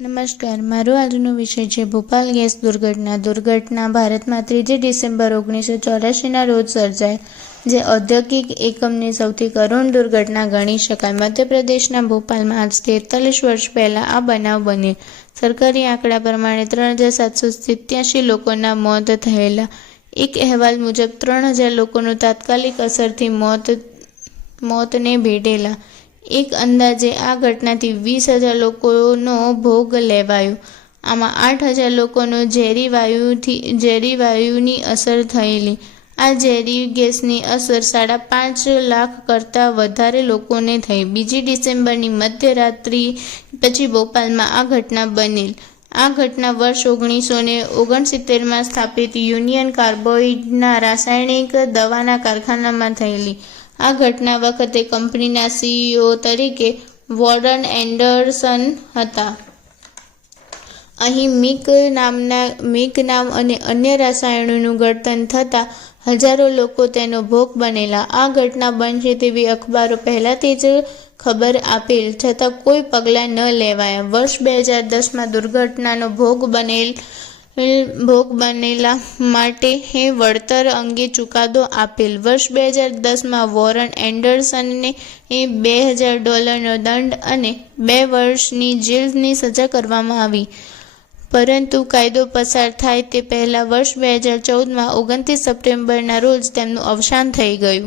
નમસ્કાર, મારો આજનો વિષય છે ભોપાલ ગેસ દુર્ઘટના ભારતમાં 3 ડિસેમ્બર 1984ના રોજ સર્જાઈ, જે ઔદ્યોગિક એકમની સૌથી કરુણ દુર્ઘટના ગણી શકાય. મધ્યપ્રદેશના ભોપાલમાં આજથી 41 વર્ષ પહેલા આ બનાવ બન્યો. સરકારી આંકડા પ્રમાણે 3787 લોકોના મોત થયેલા. એક અહેવાલ મુજબ 3000 લોકોનું તાત્કાલિક અસરથી મોતને ભેટેલા. એક અંદાજે આ ઘટનાથી 20,000 લોકોનો ભોગ લેવાયો. આમાં 8,000 લોકોનો ઝેરી વાયુની અસર થયેલી. આ ઝેરી ગેસની અસર 5.5 લાખ કરતાં વધારે લોકોને થઈ. 2 ડિસેમ્બરની મધ્યરાત્રિ પછી ભોપાલમાં આ ઘટના બનેલ. આ ઘટના વર્ષ 1969માં સ્થાપિત યુનિયન કાર્બાઇડના રાસાયણિક દવાના કારખાનામાં થયેલી. આ ઘટના વખતે કંપનીના CEO તરીકે વોરન એન્ડરસન હતા. અહીં મિક નામ અને અન્ય રસાયણોનું ગળતર થતાં હજારો લોકો તેનો ભોગ બનેલા. આ ઘટના બનશે તેવી અખબારો પહેલાથી જ ખબર આપેલ છતાં કોઈ પગલાં ન લેવાયા. વર્ષ 2010માં દુર્ઘટનાનો ભોગ બનેલા માટે વળતર અંગે ચુકાદો આપેલ. વર્ષ 2010માં વોરન એન્ડરસનને $2,000નો દંડ અને 2 વર્ષની જેલની સજા કરવામાં આવી. પરંતુ કાયદો પસાર થાય તે પહેલાં વર્ષ 2014માં 29 સપ્ટેમ્બરના રોજ તેમનું અવસાન થઈ ગયું.